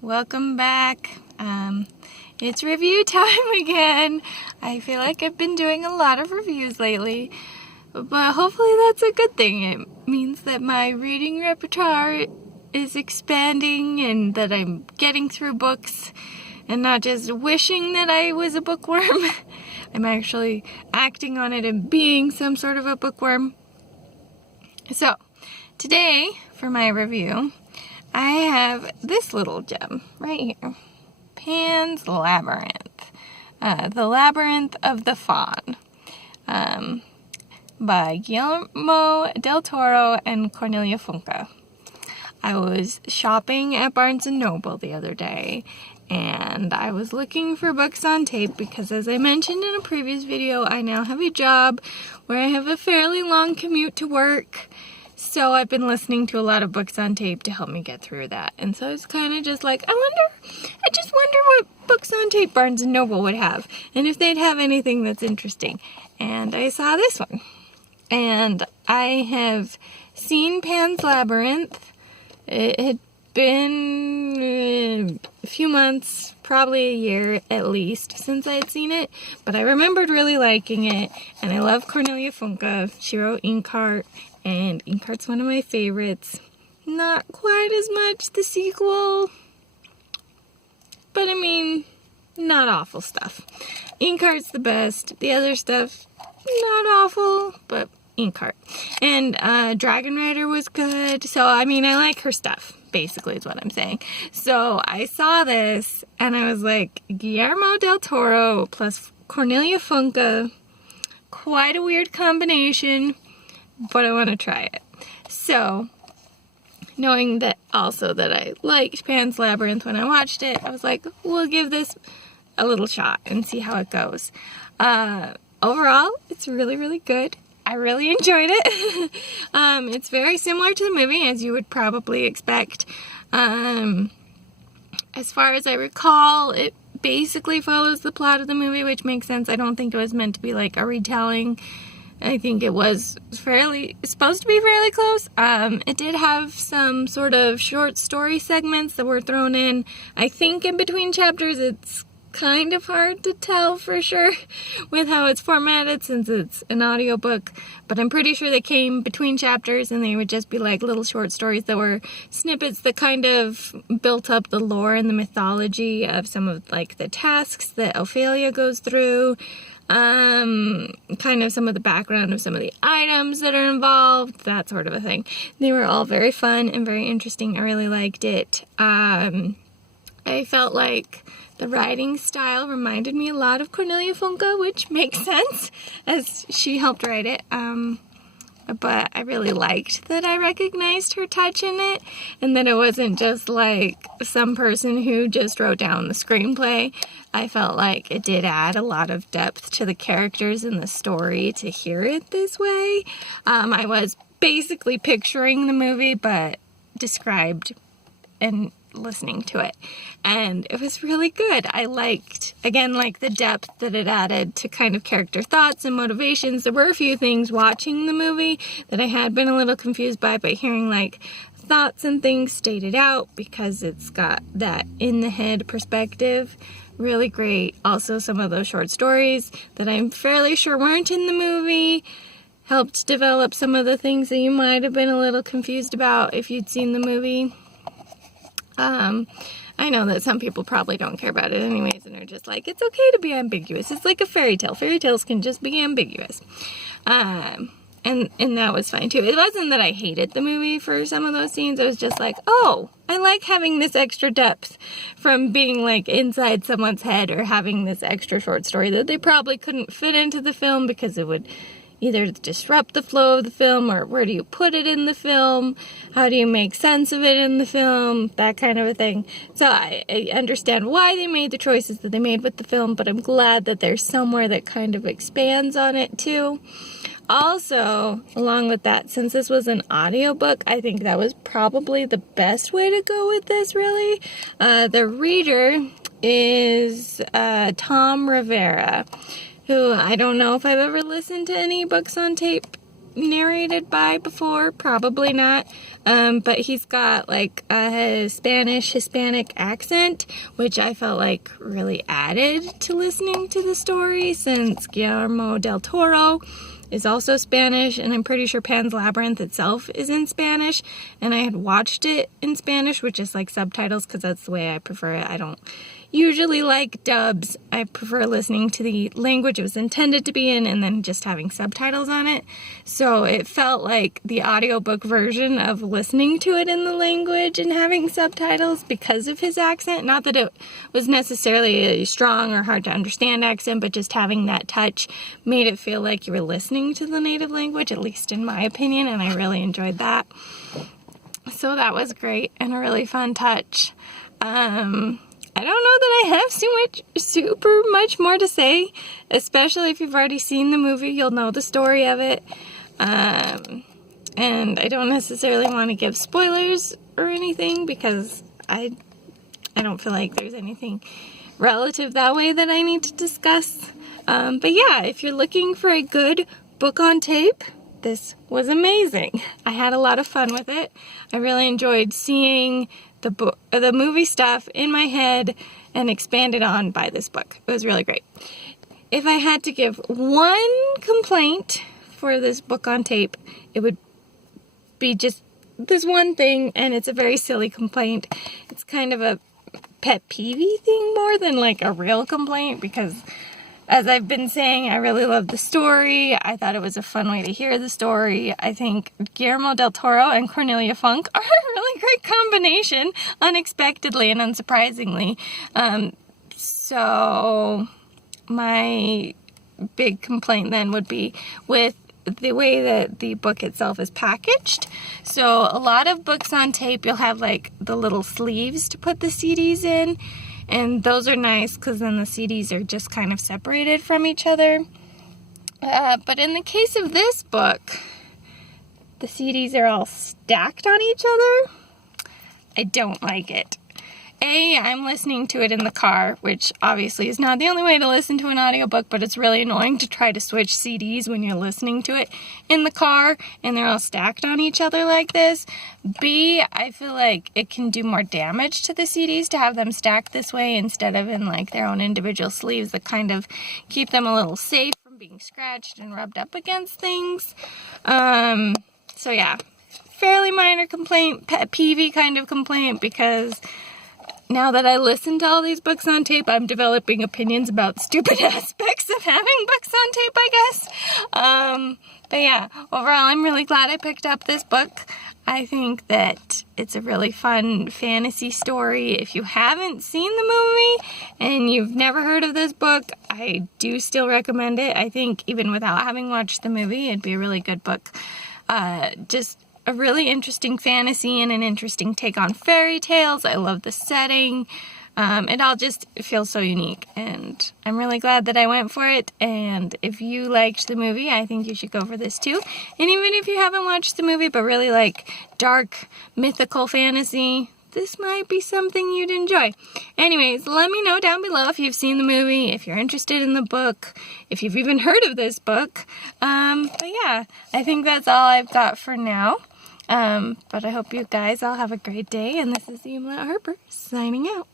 Welcome back. It's review time again. I feel like I've been doing a lot of reviews lately, but hopefully that's a good thing. It means that my reading repertoire is expanding and that I'm getting through books and not just wishing that I was a bookworm. I'm actually acting on it and being some sort of a bookworm. So, today, for my review, I have this little gem right here. Pan's Labyrinth. The Labyrinth of the Faun. By Guillermo del Toro and Cornelia Funke. I was shopping at Barnes & Noble the other day, and I was looking for books on tape because, as I mentioned in a previous video, I now have a job where I have a fairly long commute to work. So I've been listening to a lot of books on tape to help me get through that. And so it's kind of just like, I just wonder what books on tape Barnes & Noble would have. And if they'd have anything that's interesting. And I saw this one. And I have seen Pan's Labyrinth. It had been a few months, probably a year at least, since I had seen it. But I remembered really liking it. And I love Cornelia Funke. She wrote Inkheart. And Inkheart's one of my favorites. Not quite as much the sequel, but I mean, not awful stuff. Inkheart's the best. The other stuff, not awful, but Inkheart. And Dragon Rider was good. So, I mean, I like her stuff, basically is what I'm saying. So, I saw this, and I was like, Guillermo del Toro plus Cornelia Funke. Quite a weird combination. But I want to try it. So, knowing that also that I liked Pan's Labyrinth when I watched it, I was like, we'll give this a little shot and see how it goes. Overall, it's really, really good. I really enjoyed it. It's very similar to the movie, as you would probably expect. As far as I recall, it basically follows the plot of the movie, which makes sense. I don't think it was meant to be like a retelling. I think it was supposed to be fairly close. It did have some sort of short story segments that were thrown in. I think in between chapters. It's kind of hard to tell for sure with how it's formatted since it's an audiobook. But I'm pretty sure they came between chapters and they would just be like little short stories that were snippets that kind of built up the lore and the mythology of some of like the tasks that Ophelia goes through. Kind of some of the background of some of the items that are involved, that sort of a thing. They were all very fun and very interesting. I really liked it. I felt like the writing style reminded me a lot of Cornelia Funke, which makes sense as she helped write it. But I really liked that I recognized her touch in it and that it wasn't just like some person who just wrote down the screenplay. I felt like it did add a lot of depth to the characters and the story to hear it this way. I was basically picturing the movie, but described and listening to it. And it was really good. I liked, again, like the depth that it added to kind of character thoughts and motivations. There were a few things watching the movie that I had been a little confused by, but hearing like thoughts and things stated out because it's got that in the head perspective. Really great. Also, some of those short stories that I'm fairly sure weren't in the movie helped develop some of the things that you might have been a little confused about if you'd seen the movie. I know that some people probably don't care about it anyways and are just like, it's okay to be ambiguous. It's like a fairy tale. Fairy tales can just be ambiguous. And that was fine too. It wasn't that I hated the movie for some of those scenes. It was just like, oh, I like having this extra depth from being like inside someone's head or having this extra short story that they probably couldn't fit into the film because it would either disrupt the flow of the film or where do you put it in the film? How do you make sense of it in the film? That kind of a thing. So I understand why they made the choices that they made with the film, but I'm glad that there's somewhere that kind of expands on it too. Also, along with that, since this was an audiobook, I think that was probably the best way to go with this, really. The reader is Tom Rivera, who I don't know if I've ever listened to any books on tape narrated by before, probably not, but he's got like a Spanish Hispanic accent, which I felt like really added to listening to the story, since Guillermo del Toro is also Spanish, and I'm pretty sure Pan's Labyrinth itself is in Spanish, and I had watched it in Spanish, which is like subtitles, because that's the way I prefer it. I don't usually like dubs. I prefer listening to the language it was intended to be in and then just having subtitles on it. So it felt like the audiobook version of listening to it in the language and having subtitles because of his accent. Not that it was necessarily a strong or hard to understand accent, but just having that touch made it feel like you were listening to the native language, at least in my opinion, and I really enjoyed that. So that was great and a really fun touch. I don't know that I have super much more to say, especially if you've already seen the movie, you'll know the story of it. And I don't necessarily want to give spoilers or anything, because I don't feel like there's anything relative that way that I need to discuss. But yeah, if you're looking for a good book on tape, this was amazing. I had a lot of fun with it. I really enjoyed seeing the movie stuff in my head and expanded on by this book. It was really great. If I had to give one complaint for this book on tape, it would be just this one thing, and it's a very silly complaint. It's kind of a pet peeve thing more than like a real complaint, because as I've been saying, I really loved the story. I thought it was a fun way to hear the story. I think Guillermo del Toro and Cornelia Funk are a really great combination, unexpectedly and unsurprisingly. So my big complaint then would be with the way that the book itself is packaged. So a lot of books on tape, you'll have like the little sleeves to put the CDs in. And those are nice because then the CDs are just kind of separated from each other. But in the case of this book, the CDs are all stacked on each other. I don't like it. I'm listening to it in the car, which obviously is not the only way to listen to an audiobook, but it's really annoying to try to switch CDs when you're listening to it in the car and they're all stacked on each other like this. B, I feel like it can do more damage to the CDs to have them stacked this way instead of in like their own individual sleeves that kind of keep them a little safe from being scratched and rubbed up against things. So yeah, fairly minor complaint, pet peeve kind of complaint, because now that I listen to all these books on tape, I'm developing opinions about stupid aspects of having books on tape, I guess. But yeah, overall, I'm really glad I picked up this book. I think that it's a really fun fantasy story. If you haven't seen the movie and you've never heard of this book, I do still recommend it. I think even without having watched the movie, it'd be a really good book. Just a really interesting fantasy and an interesting take on fairy tales. I love the setting. It all just feels so unique, and I'm really glad that I went for it. And if you liked the movie, I think you should go for this too. And even if you haven't watched the movie but really like dark mythical fantasy, this might be something you'd enjoy. Anyways, let me know down below if you've seen the movie, if you're interested in the book, if you've even heard of this book. But yeah, I think that's all I've got for now. But I hope you guys all have a great day, and this is the Harper signing out.